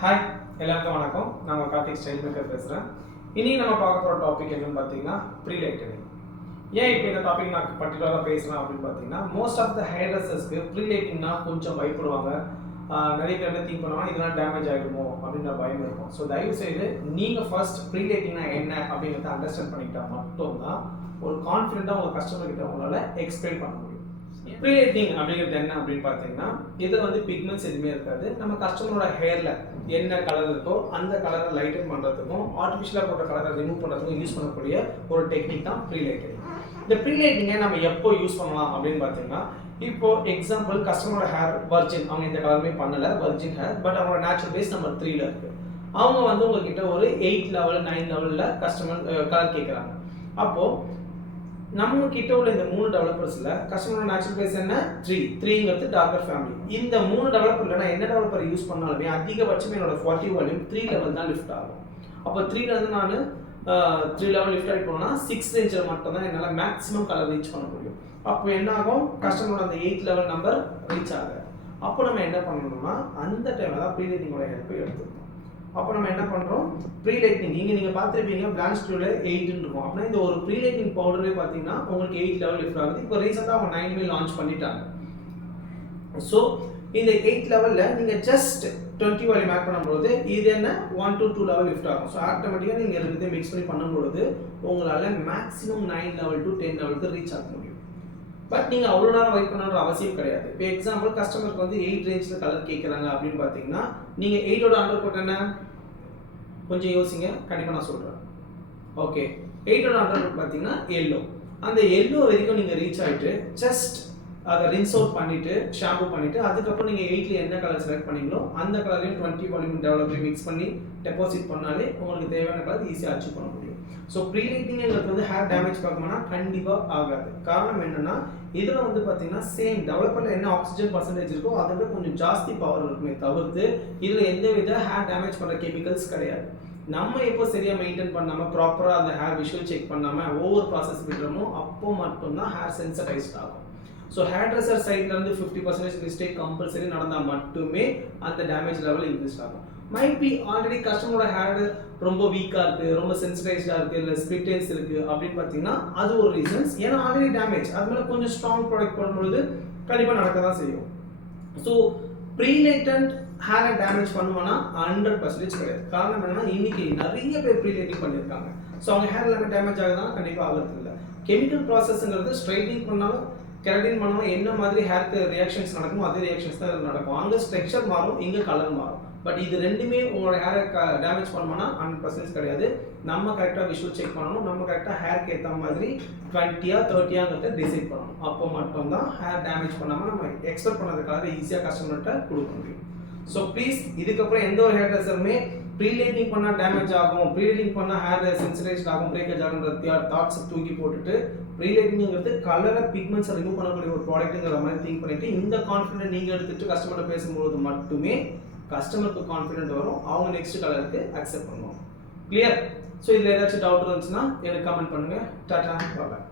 Hi எல்லாருக்கும் வணக்கம். நான் கார்த்திக் ஸ்டைல் மேக்கர் பேசுகிறேன். இனி நம்ம பார்க்க போகிற டாபிக் என்னன்னு பார்த்தீங்கன்னா ப்ரீ லைட்டனிங். ஏன் இப்போ இந்த டாபிக் நான் பர்டிகுலராக பேசுகிறேன் அப்படின்னு பார்த்தீங்கன்னா, மோஸ்ட் ஆஃப் த ஹேர் ட்ரெஸ்ஸஸ்க்கு ப்ரீ லைட்டிங்னா கொஞ்சம் பயப்படுவாங்க. நிறைய பேர் என்ன திங்க் பண்ணுவாங்க, இதெல்லாம் டேமேஜ் ஆகிடுமோ அப்படின்ற பயம் இருக்கும். ஸோ தயவுசெய்து நீங்கள் ஃபர்ஸ்ட் ப்ரீ லைட்டிங்னா என்ன அப்படிங்கிறத அண்டர்ஸ்டாண்ட் பண்ணிக்கிட்டா மட்டும்தான் ஒரு கான்ஃபிடென்ட்டாக உங்கள் கஸ்டமர் கிட்ட உங்களால் எக்ஸ்பிளைன் பண்ண முடியும். ப்ரீ லைட்டிங் அப்படிங்கிறது என்ன அப்படின்னு பார்த்தீங்கன்னா, இதில் வந்து பிக்மெண்ட்ஸ் எதுவுமே இருக்காது. நம்ம கஸ்டமரோட ஹேரில் என்ன கலர் இருக்கோ அந்த கலரை லைட்டன் பண்ணுறதுக்கும் ஆர்டிஃபிஷியலாக போட்ட கலரை ரிமூவ் பண்ணுறதுக்கும் யூஸ் பண்ணக்கூடிய ஒரு டெக்னிக் தான் ப்ரீ லைட்டிங். இந்த ப்ரீ லைட்டிங்கை நம்ம எப்போ யூஸ் பண்ணலாம் அப்படின்னு பார்த்தீங்கன்னா, இப்போ எக்ஸாம்பிள் கஸ்டமரோட ஹேர் வர்ஜின், அவங்க இந்த கலருமே பண்ணலை, வர்ஜின் ஹேர், பட் அவங்களோட நேச்சுரல் பேஸ் நம்பர் 3ல இருக்கு. அவங்க வந்து உங்ககிட்ட ஒரு 8 லெவல் 9 லெவலில் கஸ்டமர் கலர் கேட்குறாங்க. அப்போது நம்ம கிட்ட உள்ள இந்த 3 டெவலப்பர்ஸ்ல கஸ்டமரோட நேச்சுரல் பேஸ் என்ன 3ங்கிறது டார்க்கர் ஃபேமிலி. இந்த 3 டெவலப்பர்ல நான் என்ன டெவலப்பர் யூஸ் பண்ணாலுமே அதிகபட்சம் என்னோட 40 வால்யூம் 3 லெவல் தான் லிஃப்ட் ஆகும். அப்போ 3ல இருந்து நான் 3 லெவல் லிஃப்ட் ஆகி போனா 6 ரேஞ்சில் மட்டும் தான் என்னால் மேக்ஸிமம் கலர் ரீச் பண்ண முடியும். அப்போ என்ன ஆகும், கஸ்டமரோட அந்த 8 லெவல் நம்பர் ரீச் ஆகாது. அப்போ நம்ம என்ன பண்ணணும்னா அந்த டைம்ல தான் ப்ரீ லைட்டிங்கோட ஹெல்ப் எடுத்துக்கணும். அப்போ நம்ம என்ன பண்ணுறோம், ப்ரீ லைட்டிங் நீங்கள் பார்த்துருப்பீங்க பிளான்ஸ் டூல 8ன்னு இருக்கும். அப்படின்னா இந்த ஒரு ப்ரீ லைட்டிங் பவுடரே பார்த்தீங்கன்னா உங்களுக்கு 8 லெவல் லிஃப்ட் ஆகுது. இப்போ ரீசெண்டாக அவங்க 9 லான்ச் பண்ணிட்டாங்க. ஸோ இந்த 8 லெவலில் நீங்கள் ஜஸ்ட் 20 வால்யூம் ஆட் பண்ணும்போது இது என்ன 1 to 2 லெவல் லிஃப்ட் ஆகும். ஸோ ஆட்டோமேட்டிக்காக நீங்கள் ரெண்டுத்தையும் மிக்ஸ் பண்ணி பண்ணும்போது உங்களால் மேக்ஸிமம் 9 லெவல் to 10 லெவலுக்கு ரீச் ஆக முடியும். பட் நீங்கள் அவ்வளோ நேரம் வெயிட் பண்ணணுன்ற அவசியம் கிடையாது. இப்போ எக்ஸாம்பிள் கஸ்டமருக்கு வந்து 8 ரேஞ்சில் கலர் கேட்குறாங்க அப்படின்னு பார்த்தீங்கன்னா, நீங்கள் 8ஓட அண்டர் கோட் என்ன கொஞ்சம் யோசிங்க, கண்டிப்பாக நான் சொல்கிறேன். ஓகே, 8ஓட அண்டர் கோட் பார்த்தீங்கன்னா எல்லோ. அந்த எல்லோ வரைக்கும் நீங்கள் ரீச் ஆகிட்டு ஜஸ்ட் அதை ரின்ஸ் அவுட் பண்ணிவிட்டு ஷாம்பு பண்ணிவிட்டு அதுக்கப்புறம் நீங்கள் 8ல என்ன கலர் செலக்ட் பண்ணீங்களோ அந்த கலரையும் 20 வால்யூம் டெவலப்பரை மிக்ஸ் பண்ணி டெபாசிட் பண்ணாலே உங்களுக்கு தேவையான கலர் ஈஸியாக அச்சீவ் பண்ண முடியும். ஸோ ப்ரீ லைட்டிங்கிறது வந்து ஹேர் டேமேஜ் பார்க்கணும்னா கண்டிப்பாக ஆகாது. காரணம் என்னன்னா, இதில் வந்து பார்த்தீங்கன்னா சேம் டெவலப்பரில் என்ன ஆக்சிஜன் பர்சன்டேஜ் இருக்கோ அதை விட கொஞ்சம் ஜாஸ்தி பவர் இருக்குமே தவிர்த்து இதில் எந்த வித ஹேர் டேமேஜ் பண்ணுற கெமிக்கல்ஸ் கிடையாது. நம்ம எப்போ சரியாக மெயின்டைன் பண்ணாமல் ப்ராப்பராக அந்த ஹேர் விஷுவல் செக் பண்ணாமல் ஓவர் ப்ராசஸ் விடுறோமோ அப்போ மட்டும்தான் ஹேர் சென்சிடைஸ்ட் ஆகும். ஸோ ஹேர் ட்ரெஸ்ஸர் சைட்லேருந்து 50% மிஸ்டேக் கம்பல்சரி நடந்தால் மட்டுமே அந்த டேமேஜ் லெவல் இன்க்ரீஸ் ஆகும். மைட் பி ஆல்ரெடி கஸ்டமரோட ஹேர் ரொம்ப வீக்காக இருக்குது, ரொம்ப சென்சிடைஸ்டாக இருக்குது, இல்லை ஸ்பிட்டேஸ் இருக்குது அப்படின்னு பார்த்தீங்கன்னா அது ஒரு ரீசன்ஸ். ஏன்னா ஆல்ரெடி டேமேஜ், அது மேலே கொஞ்சம் ஸ்ட்ராங் ப்ராடக்ட் போடும்பொழுது கண்டிப்பாக நடக்க தான் செய்யும். ஸோ ப்ரீ லைட்டன்ட் ஹேரை டேமேஜ் பண்ணுவானா 100% கிடையாது. காரணம் என்னன்னா இன்னைக்கு நிறைய பேர் ப்ரீ லைட்டிங் பண்ணியிருக்காங்க. ஸோ அவங்க ஹேர் எல்லாமே டேமேஜ் ஆகுதுன்னா கண்டிப்பாக ஆகிறது இல்லை. கெமிக்கல் ப்ராசஸ்ங்கிறது ஸ்ட்ரைட்னிங் பண்ணாலும் கெரட்டின் பண்ணாலும் என்ன மாதிரி ஹேருக்கு ரியாக்ஷன்ஸ் நடக்குமோ அதே ரியாக்ஷன்ஸ் தான் நடக்கும். அங்கே ஸ்ட்ரக்சர் மாறும், இங்கே கலர் மாறும். பட் இது ரெண்டுமே உங்களோட ஹேரை டேமேஜ் பண்ணோம்னா 100% கிடையாது. நம்ம கரெக்டாக விஷுவல் செக் பண்ணணும், நம்ம கரெக்டாக ஹேருக்கு ஏற்ற மாதிரி 20 30ங்கிறத டிசைட் பண்ணணும். அப்போ மட்டும்தான் ஹேர் டேமேஜ் பண்ணாமல் நம்ம எக்ஸ்பெக்ட் பண்ணதுக்காக ஈஸியாக கஸ்டமர்கிட்ட கொடுக்க முடியும். ஸோ ப்ளீஸ் இதுக்கப்புறம் எந்த ஒரு ஹேர் ட்ரெஸ்ஸருமே ப்ரீ லைட்டிங் பண்ணால் டேமேஜ் ஆகும், ப்ரீ லைட்டிங் பண்ணால் ஹேர் சென்சிடைஸ்ட் ஆகும், பிரேக்கேஜ் ஆகுன்ற தாட்ஸை தூக்கி போட்டுட்டு ப்ரீ லைட்டிங்கிறது கலரை பிக்மெண்ட்ஸை ரிமூவ் பண்ணக்கூடிய ஒரு ப்ராடக்ட்டுங்கிற மாதிரி திங்க் பண்ணிட்டு இந்த கான்ஃபிடென்ட் நீங்கள் எடுத்துட்டு கஸ்டமர்கிட்ட பேசும்போது மட்டுமே கஸ்டமருக்கு கான்ஃபிடென்ட் வரும், அவங்க நெக்ஸ்ட் கலருக்கு அக்செப்ட் பண்ணுவோம். கிளியர்? ஸோ இதில் ஏதாச்சும் டவுட் இருந்துச்சுன்னா எனக்கு கமெண்ட் பண்ணுங்கள். டாடா, பாய்.